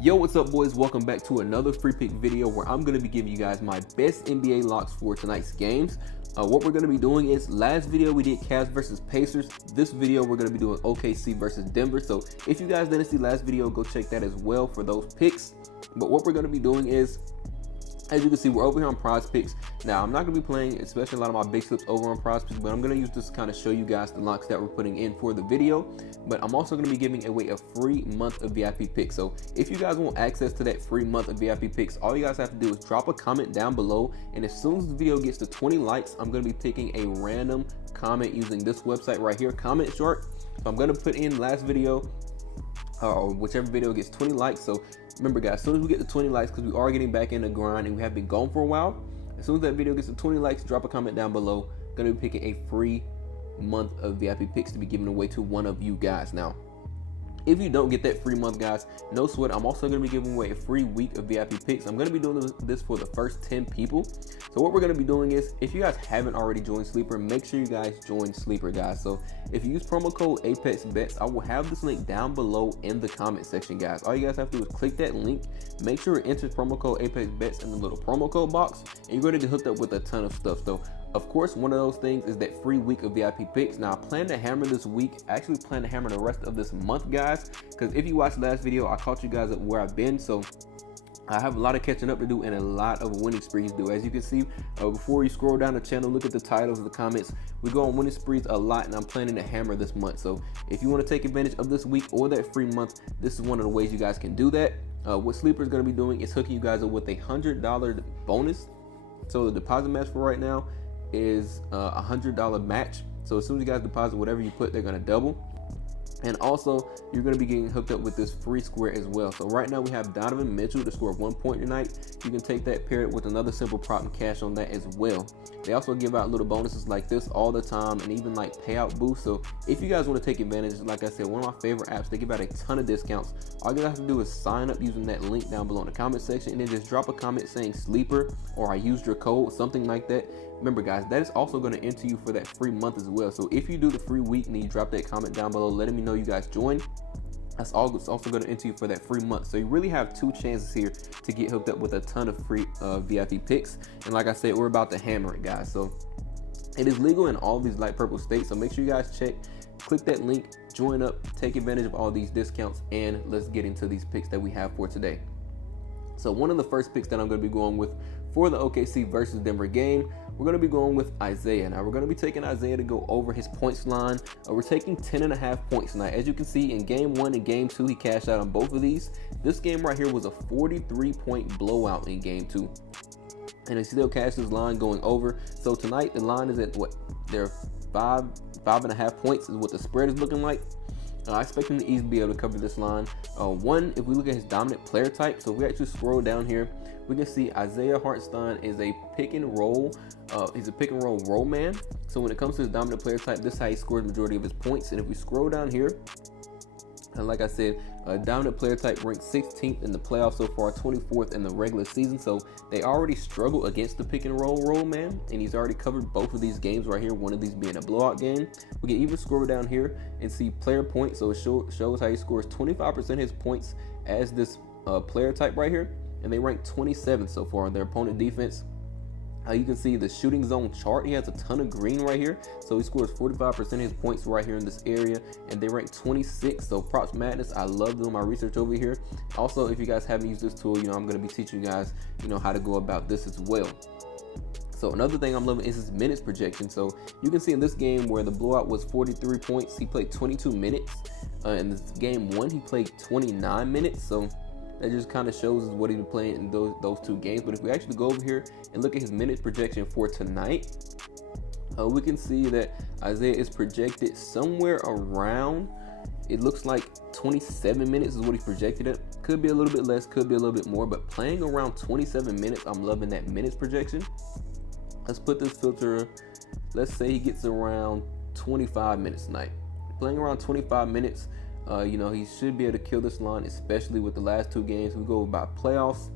Yo, what's up, boys? Welcome back to another free pick video where I'm going to be giving you guys my best NBA locks for tonight's games. What we're going to be doing is, last video we did Cavs versus Pacers. This video we're going to be doing OKC versus Denver. So if you guys didn't see last video, go check that as well for those picks. But what we're going to be doing is, as you can see, we're over here on prizepicks. Now, I'm not going to be playing, especially a lot of my big slips over on prizepicks, but I'm going to use this to kind of show you guys the locks that we're putting in for the video. But I'm also going to be giving away a free month of VIP picks. So if you guys want access to that free month of VIP picks, all you guys have to do is drop a comment down below. And as soon as the video gets to 20 likes, I'm going to be picking a random comment using this website right here, Comment Shark. So I'm going to put in last video, or whichever video gets 20 likes. So remember, guys, as soon as we get to 20 likes, because we are getting back in the grind and we have been gone for a while, as soon as that video gets to 20 likes, drop a comment down below. Gonna be picking a free month of VIP picks to be given away to one of you guys. Now, if you don't get that free month, guys, no sweat. I'm also going to be giving away a free week of VIP picks. I'm going to be doing this for the first 10 people. So what we're going to be doing is, if you guys haven't already joined Sleeper, make sure you guys join Sleeper, guys. So if you use promo code ApexBetz, I will have this link down below in the comment section, guys. All you guys have to do is click that link, make sure it enters promo code ApexBetz in the little promo code box, and you're going to get hooked up with a ton of stuff. So of course, one of those things is that free week of VIP picks. Now, I plan to hammer this week. I actually plan to hammer the rest of this month, guys, because if you watched last video, I caught you guys at where I've been. So I have a lot of catching up to do and a lot of winning sprees to do. As you can see, before you scroll down the channel, look at the titles of the comments. We go on winning sprees a lot, and I'm planning to hammer this month. So if you want to take advantage of this week or that free month, this is one of the ways you guys can do that. What Sleeper is going to be doing is hooking you guys up with a $100 bonus. So the deposit match for right now is a $100 match. So as soon as you guys deposit whatever you put, they're going to double. And also, you're going to be getting hooked up with this free square as well. So right now we have Donovan Mitchell to score 1 point tonight. You can take that, pair it with another simple prop and cash on that as well. They also give out little bonuses like this all the time, and even like payout boosts. So if you guys want to take advantage, like I said, one of my favorite apps, they give out a ton of discounts. All you have to do is sign up using that link down below in the comment section, and then just drop a comment saying Sleeper or I used your code, something like that. Remember, guys, that is also going to enter you for that free month as well. So if you do the free week and you drop that comment down below letting me know you guys joined, that's also going to enter you for that free month. So you really have two chances here to get hooked up with a ton of free VIP picks. And like I said, we're about to hammer it, guys. So it is legal in all these light purple states. So make sure you guys check, click that link, join up, take advantage of all these discounts, and let's get into these picks that we have for today. So one of the first picks that I'm going to be going with for the OKC versus Denver game, we're going to be going with Isaiah. Now, we're going to be taking Isaiah to go over his points line. We're taking 10.5 points tonight. As you can see, in game 1 and game 2, he cashed out on both of these. This game right here was a 43-point blowout in game 2. And he still cashed his line going over. So tonight, the line is at what? They're 5.5 points is what the spread is looking like. I expect him to easily be able to cover this line. One, if we look at his dominant player type, so if we actually scroll down here, we can see Isaiah Hartenstein is a pick and roll. He's a pick and roll man. So when it comes to his dominant player type, this is how he scores the majority of his points. And if we scroll down here, and like I said, dominant player type ranked 16th in the playoffs so far, 24th in the regular season. So they already struggle against the pick and roll man, and he's already covered both of these games right here, one of these being a blowout game. We can even scroll down here and see player points. So it shows how he scores 25% of his points as this player type right here, and they rank 27th so far on their opponent defense. You can see the shooting zone chart. He has a ton of green right here. So he scores 45% of his points right here in this area, and they rank 26. So props madness. I love doing my research over here. Also, if you guys haven't used this tool, I'm going to be teaching you guys, how to go about this as well. So another thing I'm loving is his minutes projection. So you can see in this game where the blowout was 43 points, he played 22 minutes. In this game 1, he played 29 minutes. So that just kind of shows us what he's been playing in those two games. But if we actually go over here and look at his minutes projection for tonight, we can see that Isaiah is projected somewhere around, it looks like 27 minutes is what he's projected at. Could be a little bit less, could be a little bit more, but playing around 27 minutes, I'm loving that minutes projection. Let's put this filter, let's say he gets around 25 minutes tonight. Playing around 25 minutes, he should be able to kill this line, especially with the last two games. We go about playoffs.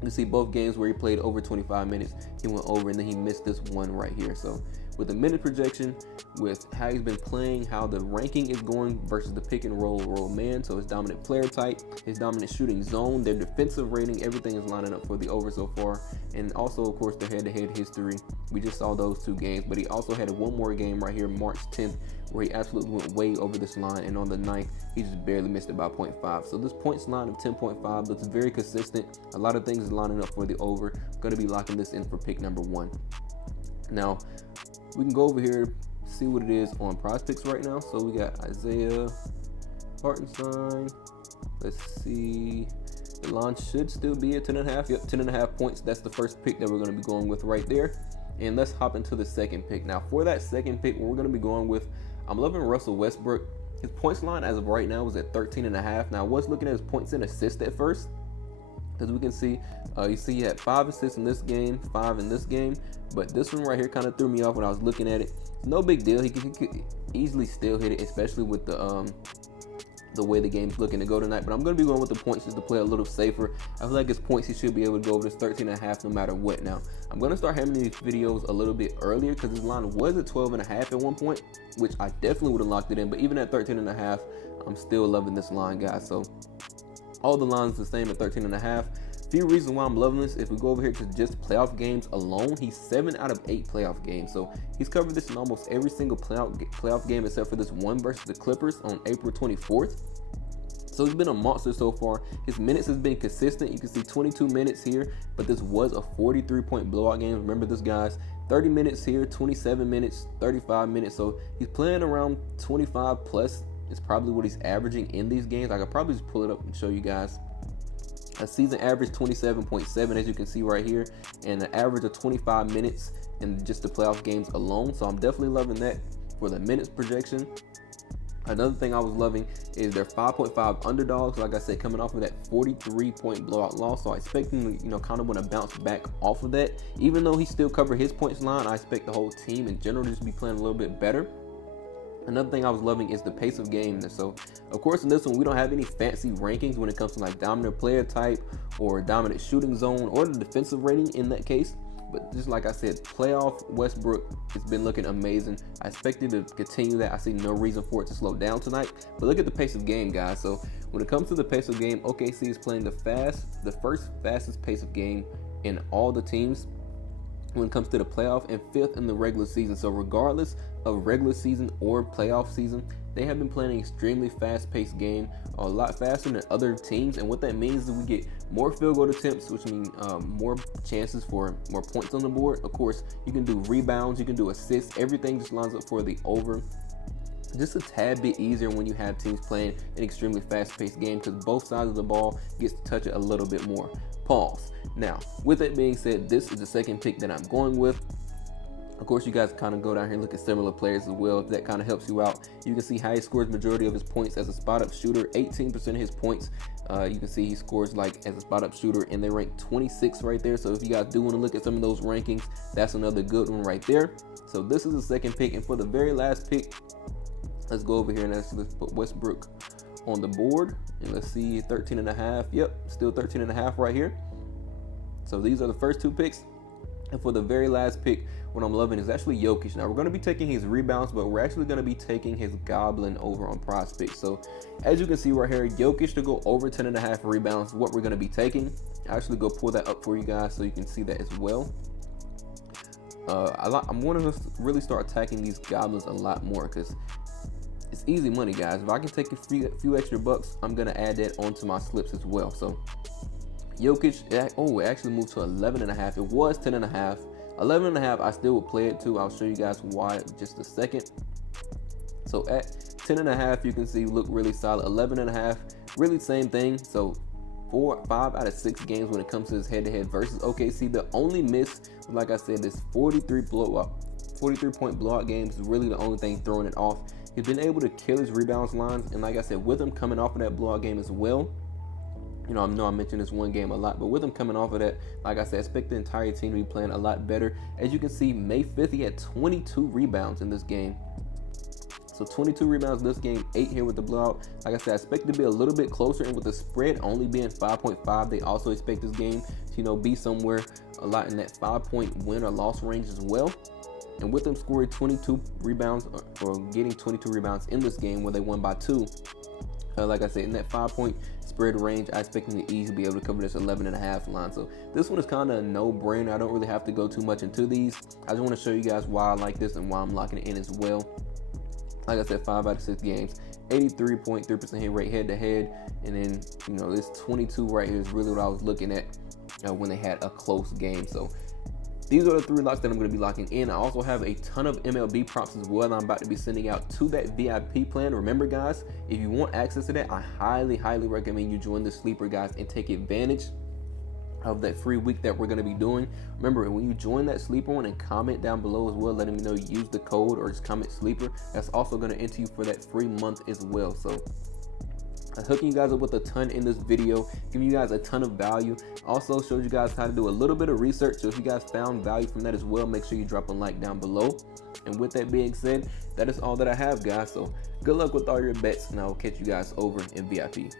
You see both games where he played over 25 minutes, he went over, and then he missed this one right here. So with the minute projection, with how he's been playing, how the ranking is going versus the pick and roll man. So his dominant player type, his dominant shooting zone, their defensive rating, everything is lining up for the over so far. And also, of course, their head-to-head history. We just saw those 2 games, but he also had one more game right here, March 10th, where he absolutely went way over this line, and on the 9th, he just barely missed it by 0.5. So this points line of 10.5 looks very consistent. A lot of things is lining up for the over. I'm going to be locking this in for pick number 1. Now, we can go over here, see what it is on prizepicks right now. So we got Isaiah Hartenstein. Let's see. The line should still be at 10.5. Yep, 10.5 points. That's the first pick that we're going to be going with right there. And let's hop into the second pick. Now, for that second pick, what we're going to be going with, I'm loving Russell Westbrook. His points line as of right now is at 13.5. Now, I was looking at his points and assists at first, because we can see, you see he had 5 assists in this game, 5 in this game. But this one right here kind of threw me off when I was looking at it. No big deal. He could easily still hit it, especially with the way the game's looking to go tonight. But I'm going to be going with the points just to play a little safer. I feel like his points, he should be able to go over this 13.5 no matter what. Now, I'm going to start having these videos a little bit earlier because his line was at 12.5 at one point, which I definitely would have locked it in. But even at 13.5, I'm still loving this line, guys. So all the lines the same at 13.5. Few reasons why I'm loving this. If we go over here to just playoff games alone, he's 7 out of 8 playoff games. So he's covered this in almost every single playoff game except for this one versus the Clippers on April 24th. So he's been a monster so far. His minutes has been consistent. You can see 22 minutes here, but this was a 43-point blowout game. Remember this, guys. 30 minutes here, 27 minutes, 35 minutes. So he's playing around 25 plus is probably what he's averaging in these games. I could probably just pull it up and show you guys. A season average 27.7, as you can see right here, and an average of 25 minutes in just the playoff games alone. So I'm definitely loving that for the minutes projection. Another thing I was loving is their 5.5 underdogs. Like I said, coming off of that 43-point blowout loss. So I expect him to, kind of want to bounce back off of that. Even though he still covered his points line, I expect the whole team in general to just be playing a little bit better. Another thing I was loving is the pace of game. So, of course, in this one, we don't have any fancy rankings when it comes to like dominant player type or dominant shooting zone or the defensive rating in that case. But just like I said, playoff Westbrook has been looking amazing. I expect it to continue that. I see no reason for it to slow down tonight. But look at the pace of game, guys. So when it comes to the pace of game, OKC is playing the first fastest pace of game in all the teams when it comes to the playoff, and 5th in the regular season. So regardless of regular season or playoff season, they have been playing an extremely fast-paced game, a lot faster than other teams. And what that means is we get more field goal attempts, which means more chances for more points on the board. Of course, you can do rebounds, you can do assists. Everything just lines up for the over. Just a tad bit easier when you have teams playing an extremely fast-paced game, because both sides of the ball gets to touch it a little bit more. Pause. Now, with that being said, this is the second pick that I'm going with. Of course, you guys kind of go down here and look at similar players as well, if that kind of helps you out. You can see how he scores majority of his points as a spot-up shooter. 18% of his points, you can see he scores like as a spot-up shooter, and they rank 26 right there. So if you guys do want to look at some of those rankings, that's another good one right there. So this is the second pick, and for the very last pick, let's go over here and let's put Westbrook on the board, and let's see, 13.5. Yep, still 13.5 right here. So these are the first 2 picks. And for the very last pick, what I'm loving is actually Jokic. Now, we're going to be taking his rebounds, but we're actually going to be taking his goblin over on prizepicks. So as you can see right here, Jokic to go over 10.5 rebounds, what we're going to be taking. I'll actually go pull that up for you guys so you can see that as well. I'm wanting to really start attacking these goblins a lot more, because it's easy money, guys. If I can take a few extra bucks, I'm going to add that onto my slips as well. So Jokic, it actually moved to 11.5. It was 10.5. 11.5, I still would play it too. I'll show you guys why in just a second. So at 10.5, you can see look really solid. 11.5, really same thing. So 5 out of 6 games when it comes to his head-to-head versus OKC. The only miss, like I said, this 43-point blowout games is really the only thing throwing it off. He's been able to kill his rebounds lines, and like I said, with him coming off of that blowout game as well, I know I mentioned this one game a lot, but with him coming off of that, like I said, I expect the entire team to be playing a lot better. As you can see, May 5th, he had 22 rebounds in this game. So 22 rebounds in this game, 8 here with the blowout. Like I said, I expect it to be a little bit closer, and with the spread only being 5.5, they also expect this game to, be somewhere a lot in that 5-point win or loss range as well. And with them scoring 22 rebounds or getting 22 rebounds in this game where they won by 2, like I said, in that 5-point spread range, I expect them to easily be able to cover this 11.5 line. So this one is kind of a no-brainer. I don't really have to go too much into these. I just want to show you guys why I like this and why I'm locking it in as well. Like I said, 5 out of 6 games, 83.3% hit rate head-to-head, and then, you know, this 22 right here is really what I was looking at when they had a close game. So these are the 3 locks that I'm going to be locking in. I also have a ton of MLB props as well that I'm about to be sending out to that VIP plan. Remember, guys, if you want access to that, I highly recommend you join the sleeper, guys, and take advantage of that free week that we're going to be doing. Remember, when you join that sleeper one and comment down below as well, letting me know you use the code or just comment sleeper, that's also going to enter you for that free month as well. So I'm hooking you guys up with a ton in this video, giving you guys a ton of value. Also showed you guys how to do a little bit of research. So if you guys found value from that as well, make sure you drop a like down below. And with that being said, that is all that I have, guys. So good luck with all your bets, and I will catch you guys over in VIP.